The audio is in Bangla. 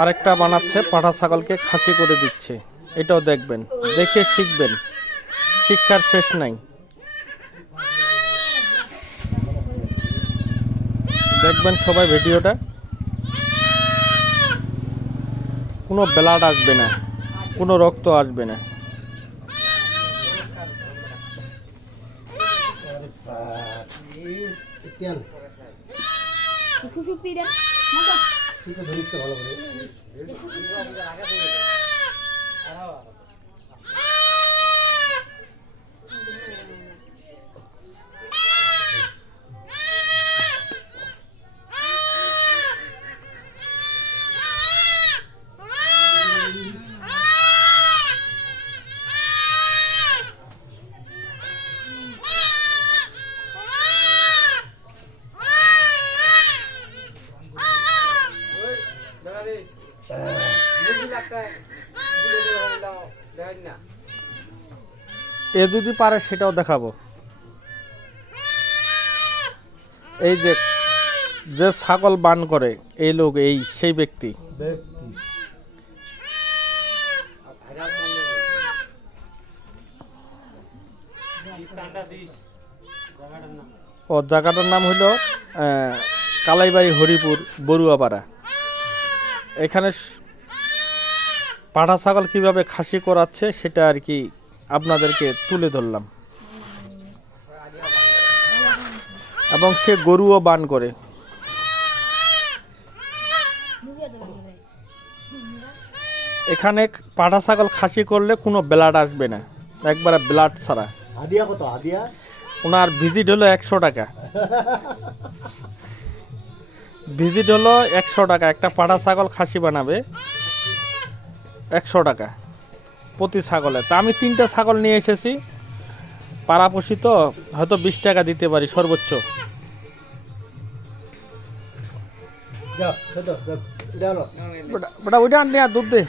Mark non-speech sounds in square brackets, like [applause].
আরেকটা বানাচ্ছে পাঠা ছাগলকে খাসি করে দিচ্ছে। এটাও দেখবেন দেখে শিখবেন। শিক্ষার শেষ নাই। দেখবেন সবাই ভিডিওটা। কোনো ব্লাড আসবে না কোনো রক্ত আসবে না। তেল তুই তো ভালো করে। এ যদি পারে সেটাও দেখাবো। এই যে যে ছাগল বান করে এই লোক এই সেই ব্যক্তি। ব্যক্তি। ও জায়গাটার নাম হলো আহ, কালাইবাড়ি হরিপুর বড়ুয়াপাড়া। এখানে পাঠা ছাগল কীভাবে খাসি করাচ্ছে সেটা আর কি আপনাদেরকে তুলে ধরলাম। এবং সে গরুও বান করে। এখানে পাঠা ছাগল খাসি করলে কোনো ব্লাড আসবে না একবারে ব্লাড ছাড়া। হাদিয়া কত? হাদিয়া? ওনার ভিজিট হলো একশো টাকা। [laughs] ভিজিট হলো একশো টাকা একটা পাড়া ছাগল খাসি বানাবে একশো টাকা প্রতি ছাগলে। তা আমি তিনটা ছাগল নিয়ে এসেছি পাড়া পুষি তো হয়তো বিশ টাকা দিতে পারি সর্বোচ্চ। বেটা ওইটা আর দুধ দে।